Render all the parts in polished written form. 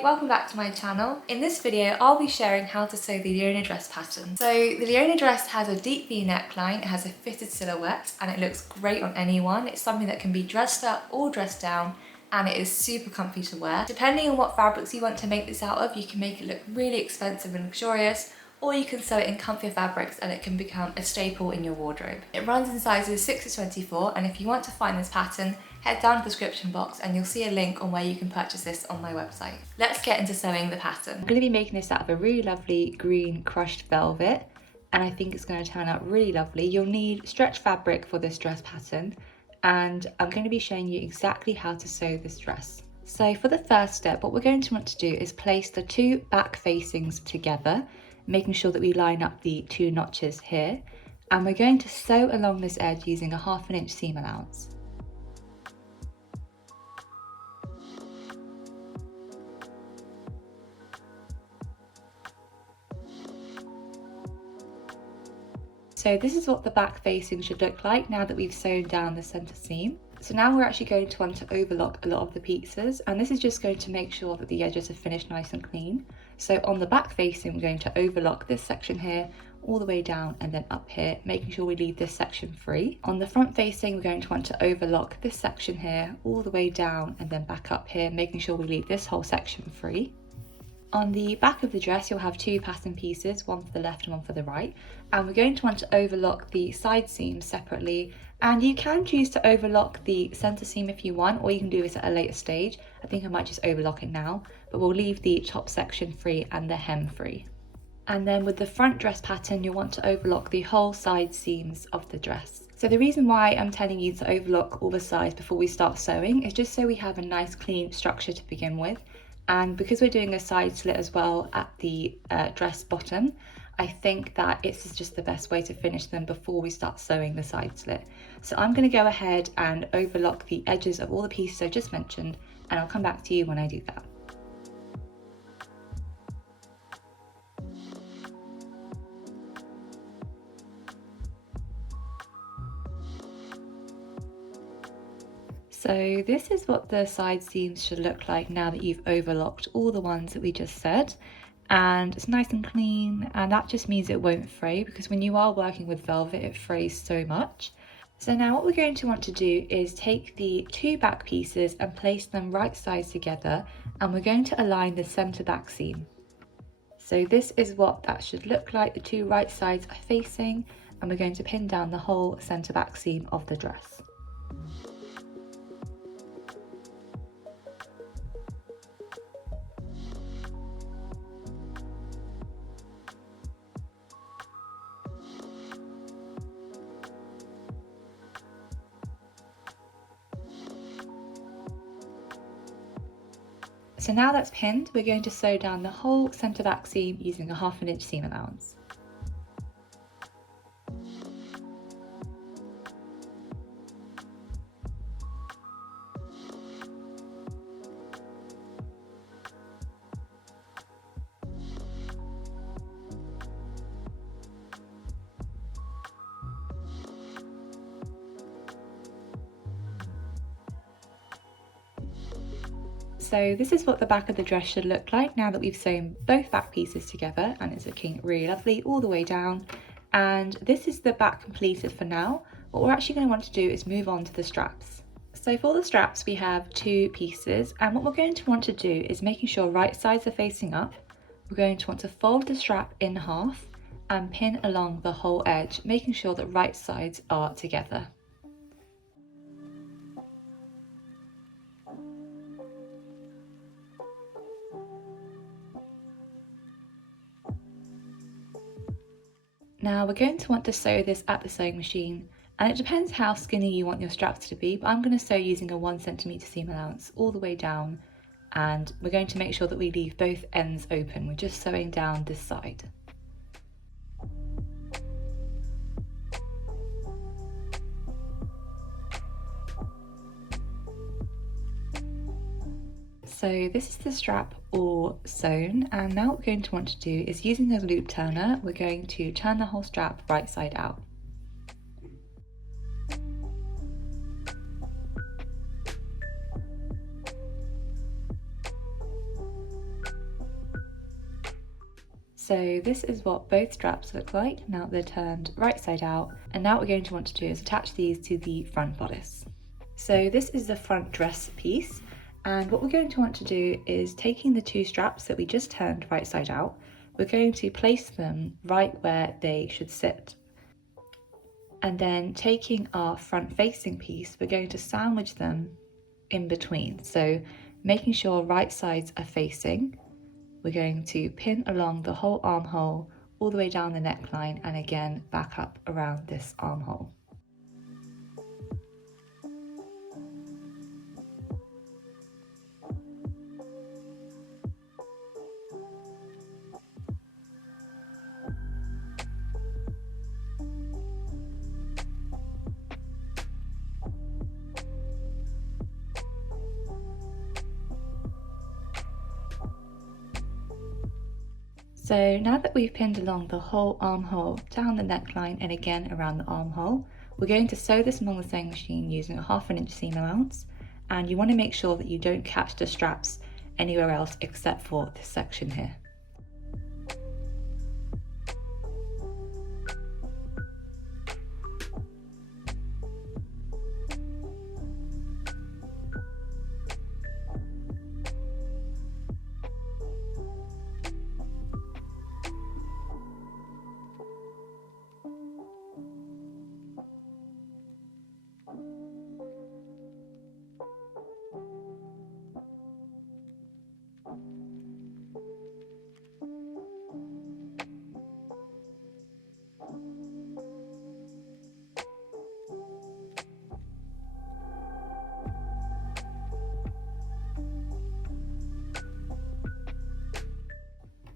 Hi, welcome back to my channel. In this video, I'll be sharing how to sew the Leona dress pattern. So the Leona dress has a deep V neckline, it has a fitted silhouette, and it looks great on anyone. It's something that can be dressed up or dressed down, and it is super comfy to wear. Depending on what fabrics you want to make this out of, you can make it look really expensive and luxurious, or you can sew it in comfier fabrics and it can become a staple in your wardrobe. It runs in sizes 6 to 24, and if you want to find this pattern, head down to the description box and you'll see a link on where you can purchase this on my website. Let's get into sewing the pattern. I'm going to be making this out of a really lovely green crushed velvet, and I think it's going to turn out really lovely. You'll need stretch fabric for this dress pattern, and I'm going to be showing you exactly how to sew this dress. So for the first step, what we're going to want to do is place the two back facings together, making sure that we line up the two notches here, and we're going to sew along this edge using a 1/2 inch seam allowance. So this is what the back facing should look like now that we've sewn down the centre seam. So now we're actually going to want to overlock a lot of the pieces, and this is just going to make sure that the edges are finished nice and clean. So on the back facing, we're going to overlock this section here all the way down and then up here, making sure we leave this section free. On the front facing, we're going to want to overlock this section here all the way down and then back up here, making sure we leave this whole section free. On the back of the dress, you'll have two pattern pieces, one for the left and one for the right, and we're going to want to overlock the side seams separately, and you can choose to overlock the centre seam if you want, or you can do this at a later stage. I think I might just overlock it now, but we'll leave the top section free and the hem free. And then with the front dress pattern, you'll want to overlock the whole side seams of the dress. So the reason why I'm telling you to overlock all the sides before we start sewing is just so we have a nice clean structure to begin with. And because we're doing a side slit as well at the dress bottom, I think that it's just the best way to finish them before we start sewing the side slit. So I'm going to go ahead and overlock the edges of all the pieces I just mentioned, and I'll come back to you when I do that. So this is what the side seams should look like now that you've overlocked all the ones that we just said, and it's nice and clean, and that just means it won't fray, because when you are working with velvet it frays so much. So now what we're going to want to do is take the two back pieces and place them right sides together, and we're going to align the centre back seam. So this is what that should look like. The two right sides are facing, and we're going to pin down the whole centre back seam of the dress. So now that's pinned, we're going to sew down the whole centre back seam using a 1/2 inch seam allowance. So this is what the back of the dress should look like now that we've sewn both back pieces together, and it's looking really lovely all the way down. And this is the back completed for now. What we're actually going to want to do is move on to the straps. So for the straps we have two pieces, and what we're going to want to do is making sure right sides are facing up. We're going to want to fold the strap in half and pin along the whole edge, making sure that right sides are together. Now we're going to want to sew this at the sewing machine, and it depends how skinny you want your straps to be, but I'm going to sew using a 1 cm seam allowance all the way down, and we're going to make sure that we leave both ends open. We're just sewing down this side. So this is the strap all sewn, and now what we're going to want to do is, using a loop turner, we're going to turn the whole strap right side out. So this is what both straps look like now that they're turned right side out, and now what we're going to want to do is attach these to the front bodice. So this is the front dress piece, and what we're going to want to do is taking the two straps that we just turned right side out, we're going to place them right where they should sit. And then taking our front facing piece, we're going to sandwich them in between. So making sure right sides are facing, we're going to pin along the whole armhole all the way down the neckline and again back up around this armhole. So now that we've pinned along the whole armhole, down the neckline and again around the armhole, we're going to sew this along the sewing machine using a 1/2 inch seam allowance, and you want to make sure that you don't catch the straps anywhere else except for this section here.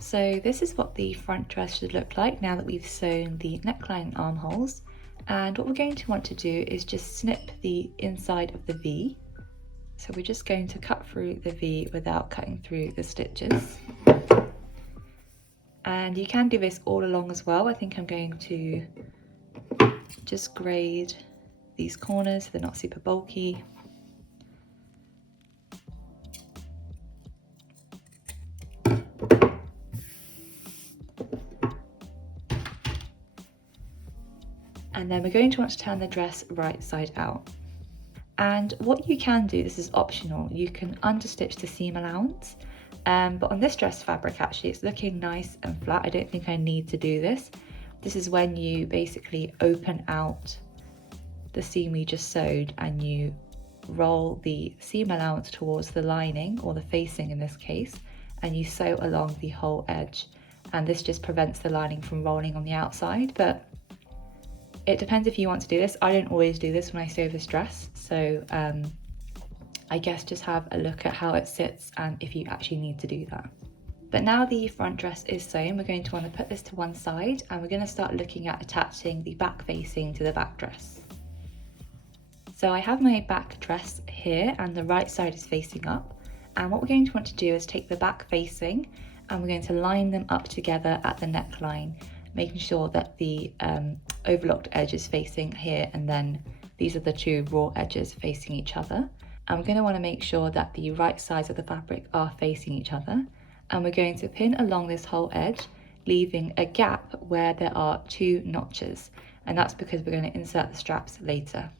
So this is what the front dress should look like now that we've sewn the neckline and armholes. And what we're going to want to do is just snip the inside of the V. So we're just going to cut through the V without cutting through the stitches. And you can do this all along as well. I think I'm going to just grade these corners so they're not super bulky. And then we're going to want to turn the dress right side out. And what you can do, this is optional, you can understitch the seam allowance, but on this dress fabric actually it's looking nice and flat. I don't think I need to do this. This is when you basically open out the seam we just sewed and you roll the seam allowance towards the lining, or the facing in this case, and you sew along the whole edge. And this just prevents the lining from rolling on the outside, but it depends if you want to do this. I don't always do this when I sew this dress, so I guess just have a look at how it sits and if you actually need to do that. But now the front dress is sewn, we're going to want to put this to one side and we're going to start looking at attaching the back facing to the back dress. So I have my back dress here and the right side is facing up, and what we're going to want to do is take the back facing and we're going to line them up together at the neckline, making sure that the overlocked edge is facing here, and then these are the two raw edges facing each other. And we're going to want to make sure that the right sides of the fabric are facing each other, and we're going to pin along this whole edge, leaving a gap where there are 2 notches, and that's because we're going to insert the straps later.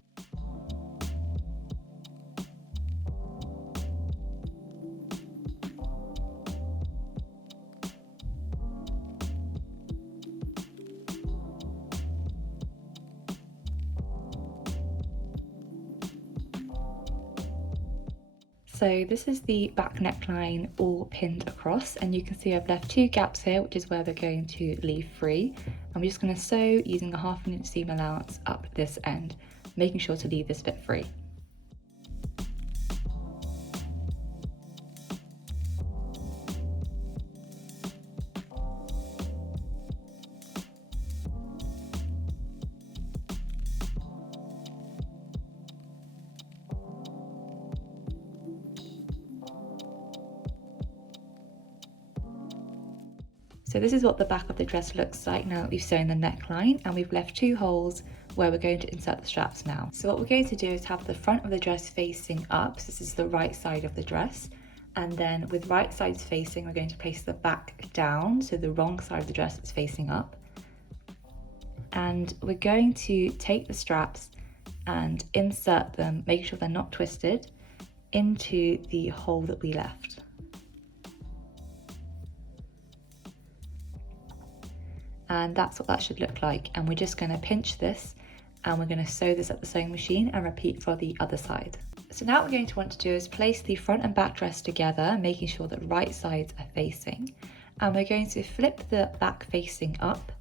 So this is the back neckline all pinned across, and you can see I've left 2 gaps here, which is where we're going to leave free. I'm just going to sew using the 1/2 inch seam allowance up this end, making sure to leave this bit free. So this is what the back of the dress looks like now that we've sewn the neckline, and we've left 2 holes where we're going to insert the straps now. So what we're going to do is have the front of the dress facing up, so this is the right side of the dress, And then with right sides facing, we're going to place the back down, so the wrong side of the dress is facing up. And we're going to take the straps and insert them, make sure they're not twisted, into the hole that we left. And that's what that should look like. And we're just going to pinch this and we're going to sew this at the sewing machine and repeat for the other side. So now what we're going to want to do is place the front and back dress together, making sure that right sides are facing. And we're going to flip the back facing up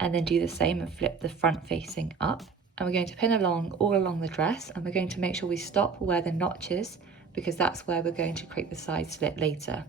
and then do the same and flip the front facing up. And we're going to pin along all along the dress, and we're going to make sure we stop where the notch is, because that's where we're going to create the side slit later.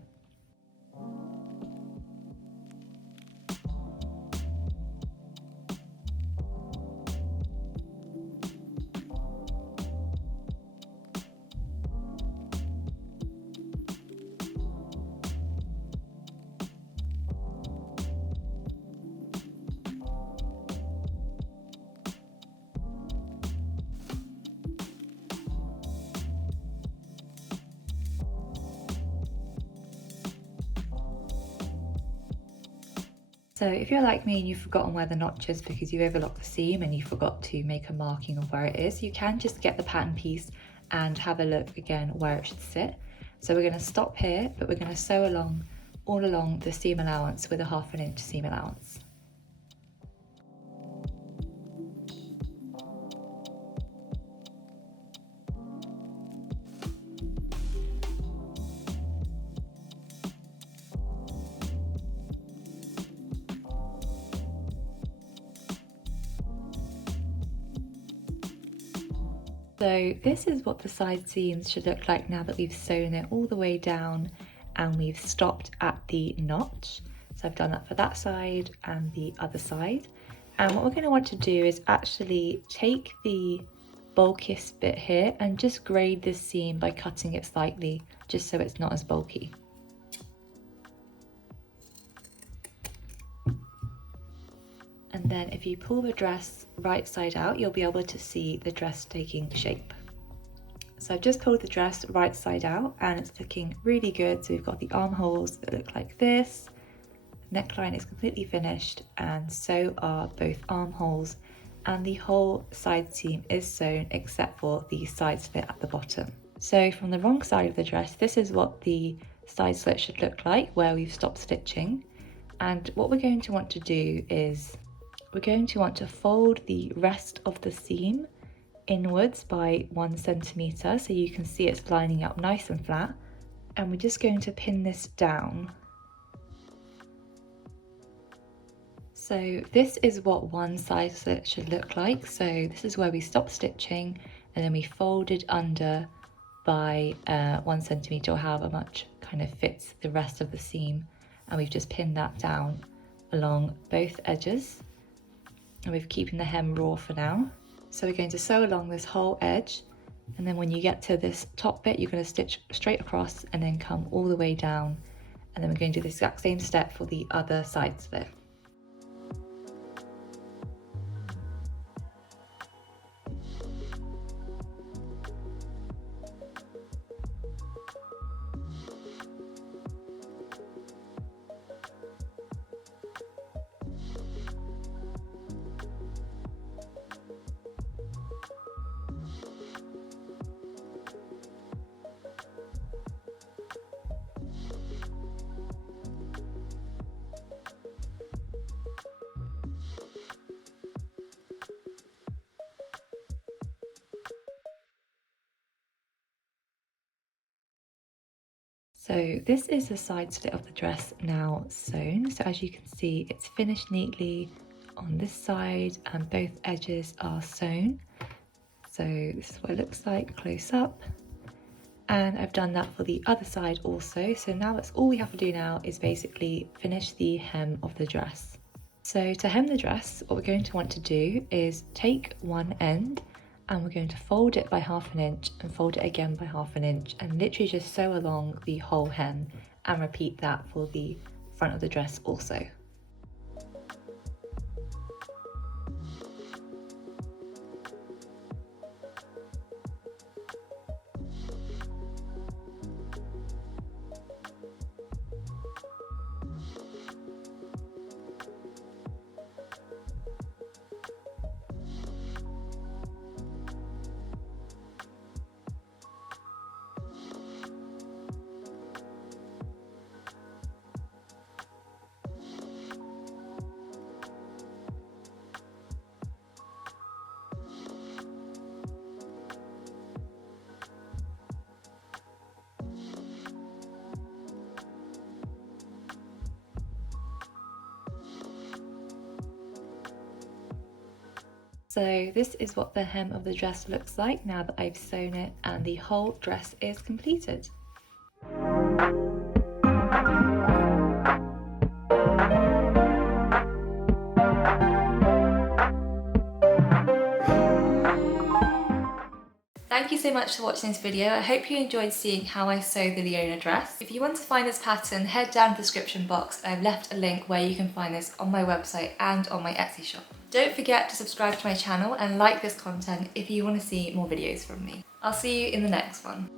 So if you're like me and you've forgotten where the notch is because you overlocked the seam and you forgot to make a marking of where it is, you can just get the pattern piece and have a look again where it should sit. So we're going to stop here, but we're going to sew along all along the seam allowance with a 1/2 inch seam allowance. So this is what the side seams should look like now that we've sewn it all the way down and we've stopped at the notch. So I've done that for that side and the other side. And what we're going to want to do is actually take the bulkiest bit here and just grade this seam by cutting it slightly, just so it's not as bulky. And then if you pull the dress right side out, you'll be able to see the dress taking shape. So I've just pulled the dress right side out and it's looking really good. So we've got the armholes that look like this. The neckline is completely finished and so are both armholes, and the whole side seam is sewn except for the side slit at the bottom. So from the wrong side of the dress, this is what the side slit should look like where we've stopped stitching. And what we're going to want to do is we're going to want to fold the rest of the seam inwards by 1 centimetre so you can see it's lining up nice and flat, and we're just going to pin this down. So this is what one side slit should look like. So this is where we stopped stitching and then we folded under by 1 centimetre or however much kind of fits the rest of the seam, and we've just pinned that down along both edges. And we're keeping the hem raw for now. So we're going to sew along this whole edge, and then when you get to this top bit, you're going to stitch straight across and then come all the way down. And then we're going to do the exact same step for the other side slit. So this is the side slit of the dress now sewn. So as you can see, it's finished neatly on this side and both edges are sewn. So this is what it looks like close up. And I've done that for the other side also. So now that's all we have to do now is basically finish the hem of the dress. So to hem the dress, what we're going to want to do is take one end and we're going to fold it by 1/2 inch and fold it again by 1/2 inch and literally just sew along the whole hem and repeat that for the front of the dress also. So this is what the hem of the dress looks like now that I've sewn it and the whole dress is completed. Thank you so much for watching this video. I hope you enjoyed seeing how I sew the Leona dress. If you want to find this pattern, head down to the description box. I've left a link where you can find this on my website and on my Etsy shop. Don't forget to subscribe to my channel and like this content if you want to see more videos from me. I'll see you in the next one.